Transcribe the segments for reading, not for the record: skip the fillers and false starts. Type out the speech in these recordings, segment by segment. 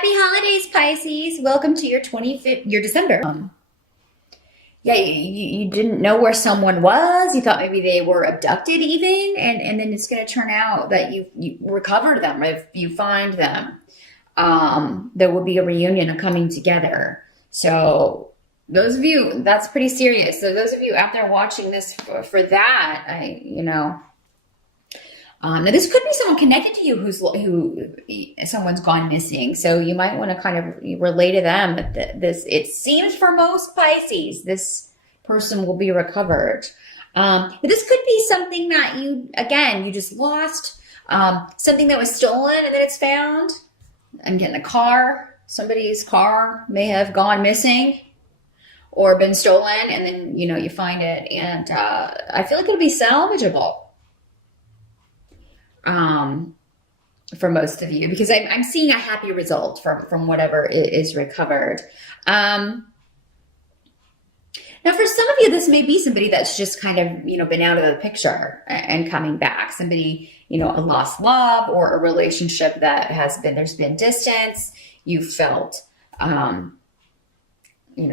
Happy holidays, Pisces. Welcome to your 25th, your December. Yeah, you didn't know where someone was. You thought maybe they were abducted even, and then it's going to turn out that you recovered them if you find them. There will be a reunion, a coming together. So those of you, that's pretty serious. So those of you out there watching this for that, now this could be someone connected to you who someone's gone missing. So you might want to kind of relay to them that this, it seems for most Pisces, this person will be recovered. But this could be something that you just lost, something that was stolen and then it's found. I'm getting a car. Somebody's car may have gone missing or been stolen, and then, you find it. And I feel like it'll be salvageable. For most of you, because I'm seeing a happy result from whatever is recovered. Now, for some of you, this may be somebody that's just kind of, been out of the picture and coming back. Somebody, a lost love or a relationship that there's been distance. You felt,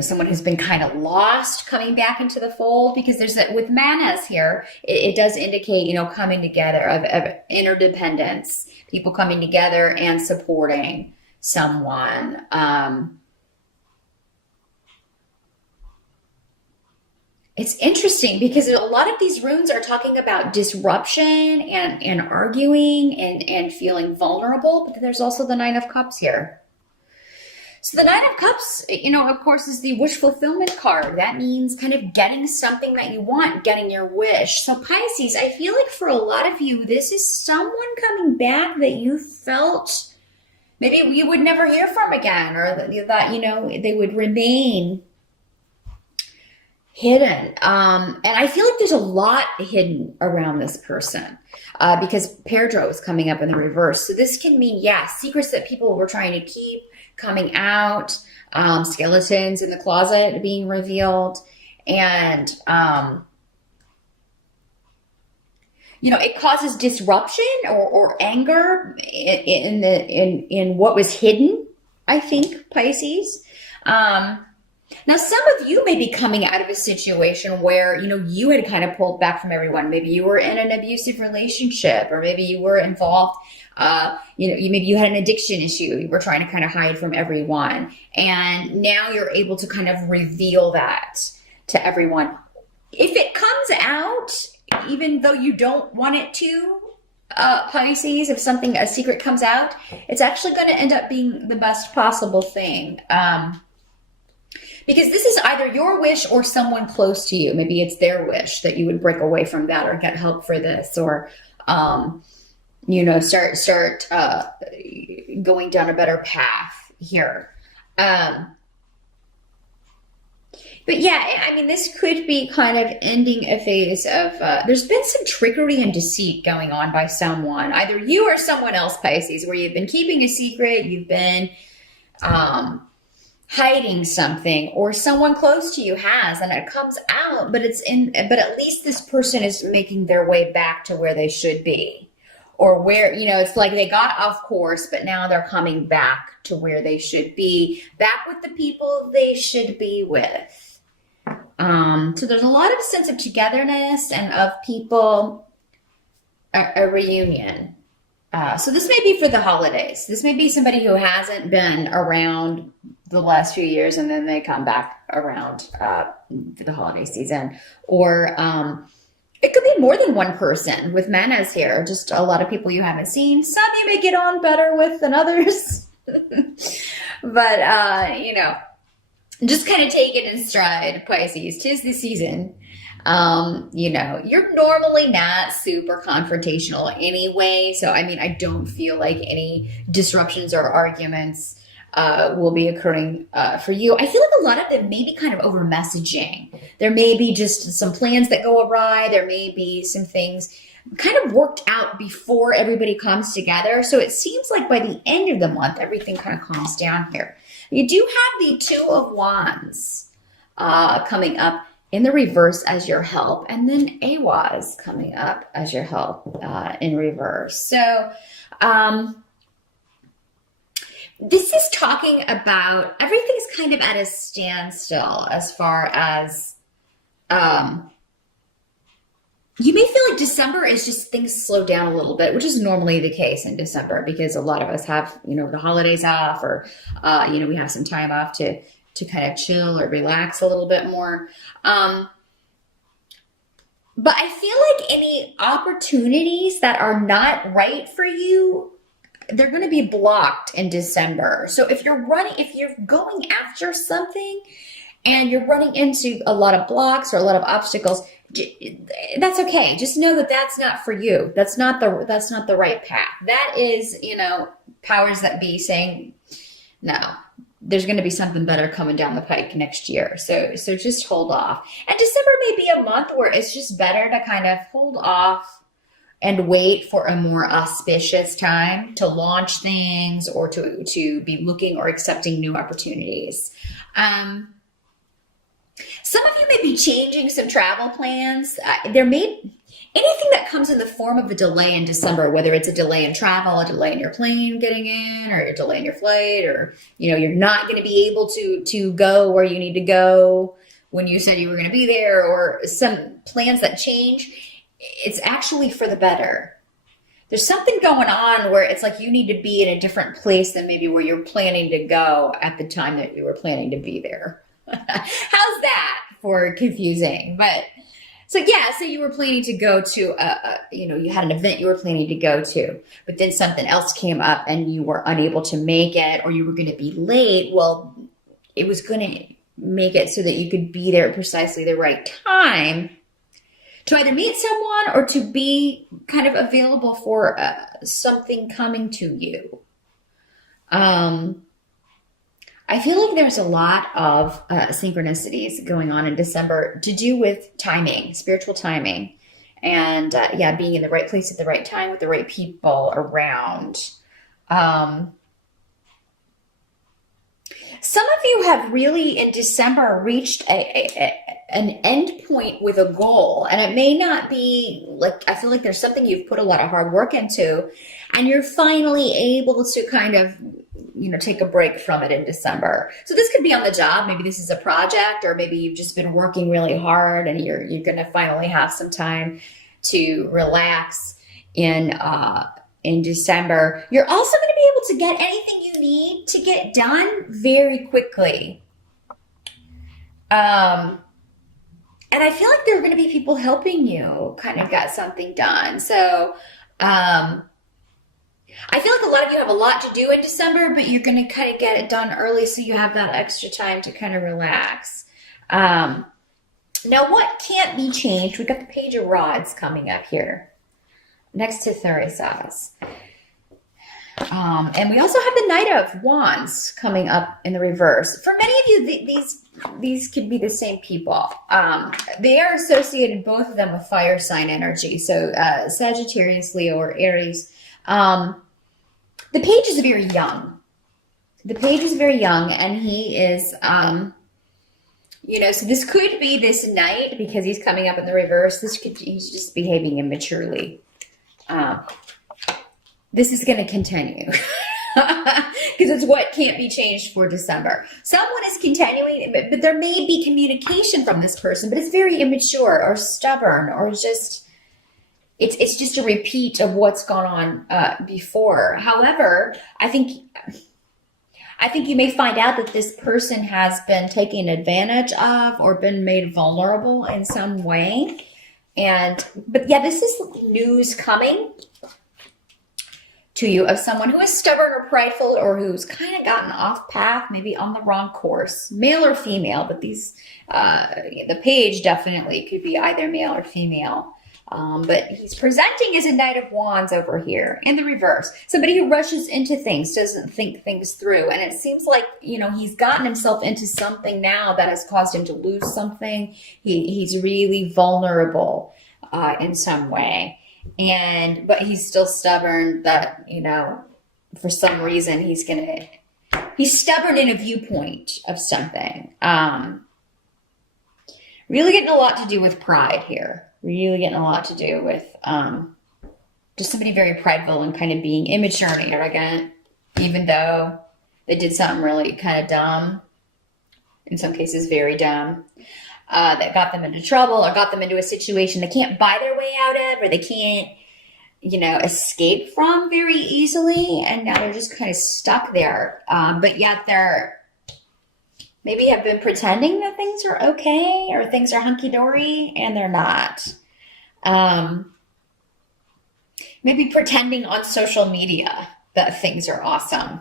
someone who's been kind of lost coming back into the fold, because there's that with manas here, it does indicate, coming together of interdependence, people coming together and supporting someone. It's interesting because a lot of these runes are talking about disruption and arguing and feeling vulnerable, but there's also the Nine of Cups here. So the Nine of Cups, of course, is the wish fulfillment card. That means kind of getting something that you want, getting your wish. So Pisces, I feel like for a lot of you, this is someone coming back that you felt maybe you would never hear from again, or that they would remain hidden. And I feel like there's a lot hidden around this person because Pedro is coming up in the reverse. So this can mean, secrets that people were trying to keep coming out, skeletons in the closet being revealed. And, it causes disruption or anger in what was hidden, I think, Pisces. Now, some of you may be coming out of a situation where, you had kind of pulled back from everyone. Maybe you were in an abusive relationship, or maybe you were involved, maybe you had an addiction issue. You were trying to kind of hide from everyone. And now you're able to kind of reveal that to everyone. If it comes out, even though you don't want it to, Pisces, if a secret comes out, it's actually going to end up being the best possible thing. Because this is either your wish or someone close to you. Maybe it's their wish that you would break away from that or get help for this, or, start going down a better path here. But this could be kind of ending a phase of, there's been some trickery and deceit going on by someone, either you or someone else, Pisces, where you've been keeping a secret, you've been, hiding something, or someone close to you has, and it comes out, but at least this person is making their way back to where they should be, or where, it's like they got off course, but now they're coming back to where they should be, back with the people they should be with. So there's a lot of sense of togetherness and of people, a reunion. So this may be for the holidays. This may be somebody who hasn't been around the last few years, and then they come back around for the holiday season. Or it could be more than one person with manas here. Just a lot of people you haven't seen. Some you may get on better with than others. But, just kind of take it in stride, Pisces. 'Tis the season. You're normally not super confrontational anyway. So, I don't feel like any disruptions or arguments will be occurring for you. I feel like a lot of it may be kind of over messaging. There may be just some plans that go awry. There may be some things kind of worked out before everybody comes together. So it seems like by the end of the month, everything kind of calms down here. You do have the Two of Wands coming up in the reverse as your help, and then Awaz coming up as your help in reverse. So This is talking about everything's kind of at a standstill as far as um, you may feel like December is just things slow down a little bit, which is normally the case in December because a lot of us have, the holidays off or, we have some time off to kind of chill or relax a little bit more. But I feel like any opportunities that are not right for you, they're going to be blocked in December. So if you're going after something and you're running into a lot of blocks or a lot of obstacles, that's okay. Just know that that's not for you. That's not the right path. That is, powers that be saying, no, there's going to be something better coming down the pike next year. So just hold off. And December may be a month where it's just better to kind of hold off and wait for a more auspicious time to launch things or to be looking or accepting new opportunities. Some of you may be changing some travel plans. Anything that comes in the form of a delay in December, whether it's a delay in travel, a delay in your plane getting in, or a delay in your flight, or you're not going to be able to go where you need to go when you said you were going to be there, or some plans that change, it's actually for the better. There's something going on where it's like you need to be in a different place than maybe where you're planning to go at the time that you were planning to be there. How's that for confusing? But so you were planning to go to you had an event you were planning to go to, but then something else came up and you were unable to make it, or you were going to be late. Well, it was going to make it so that you could be there at precisely the right time to either meet someone or to be kind of available for something coming to you. I feel like there's a lot of synchronicities going on in December to do with timing, spiritual timing, and being in the right place at the right time with the right people around. Some of you have really in December reached an end point with a goal, and it may not be like, I feel like there's something you've put a lot of hard work into and you're finally able to kind of take a break from it in December. So this could be on the job. Maybe this is a project, or maybe you've just been working really hard and you're going to finally have some time to relax in December. You're also going to be able to get anything you need to get done very quickly. And I feel like there are going to be people helping you kind of get something done. So, I feel like a lot of you have a lot to do in December, but you're going to kind of get it done early so you have that extra time to kind of relax. Now, what can't be changed? We've got the Page of Rods coming up here next to Theresas. And we also have the Knight of Wands coming up in the reverse. For many of you, these could be the same people. They are associated, both of them, with fire sign energy. So Sagittarius, Leo, or Aries. The Page is very young. The Page is very young, and he is, so this could be this Knight because he's coming up in the reverse. He's just behaving immaturely. This is going to continue because it's what can't be changed for December. Someone is continuing, but there may be communication from this person, but it's very immature or stubborn, or just it's just a repeat of what's gone on before. However, I think you may find out that this person has been taken advantage of or been made vulnerable in some way. But this is news coming to you of someone who is stubborn or prideful, or who's kind of gotten off path, maybe on the wrong course, male or female. But the Page definitely could be either male or female. But he's presenting as a Knight of Wands over here in the reverse. Somebody who rushes into things, doesn't think things through. And it seems like, he's gotten himself into something now that has caused him to lose something. He's really vulnerable in some way. But he's still stubborn that, for some reason he's stubborn in a viewpoint of something. Really getting a lot to do with pride here. Really getting a lot to do with just somebody very prideful and kind of being immature and arrogant, even though They did something really kind of dumb, in some cases very dumb, that got them into trouble or got them into a situation they can't buy their way out of, or they can't, escape from very easily. And now they're just kind of stuck there. But yet they're maybe have been pretending that things are okay or things are hunky-dory, and they're not. Maybe pretending on social media that things are awesome.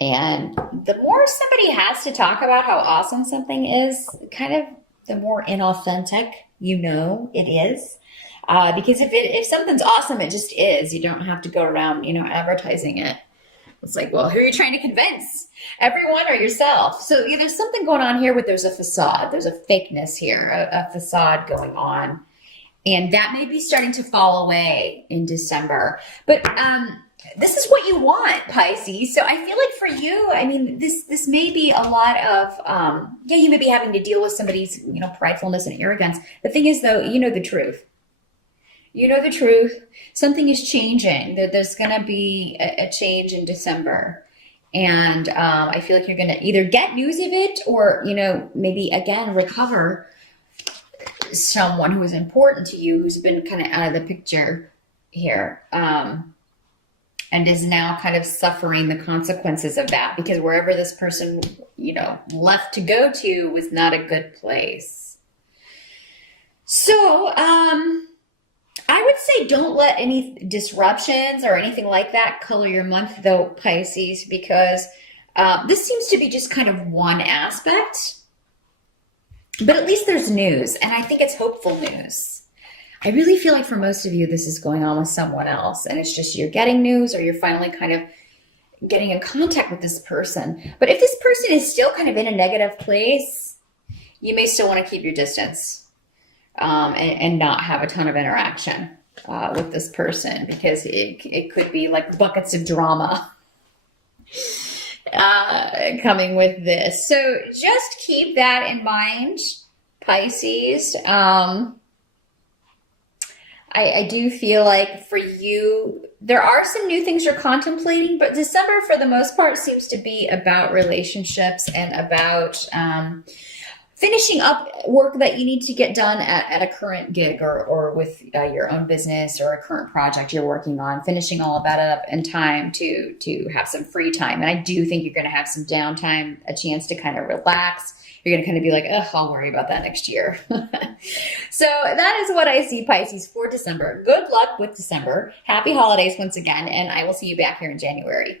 And the more somebody has to talk about how awesome something is, kind of the more inauthentic it is. Because if something's awesome, it just is. You don't have to go around, advertising it. It's like, well, who are you trying to convince? Everyone or yourself? So there's something going on here with there's a facade. There's a fakeness here, a facade going on. And that may be starting to fall away in December. But this is what you want, Pisces. So I feel like for you, I mean, this may be a lot of, you may be having to deal with somebody's, pridefulness and arrogance. The thing is, though, you know the truth. You know the truth. Something is changing. There's going to be a change in December. And I feel like you're going to either get news of it or, maybe, again, recover someone who is important to you, who's been kind of out of the picture here, and is now kind of suffering the consequences of that, because wherever this person, left to go to was not a good place. So, I would say don't let any disruptions or anything like that color your month, though, Pisces, because this seems to be just kind of one aspect. But at least there's news, and I think it's hopeful news. I really feel like for most of you, this is going on with someone else, and it's just you're getting news or you're finally kind of getting in contact with this person. But if this person is still kind of in a negative place, you may still want to keep your distance and not have a ton of interaction with this person, because it could be like buckets of drama coming with this. So just keep that in mind, Pisces. I do feel like for you, there are some new things you're contemplating, but December, for the most part, seems to be about relationships and about finishing up work that you need to get done at a current gig or with your own business or a current project you're working on, finishing all of that up in time to have some free time. And I do think you're going to have some downtime, a chance to kind of relax. You're going to kind of be like, I'll worry about that next year. So that is what I see, Pisces, for December. Good luck with December. Happy holidays once again, and I will see you back here in January.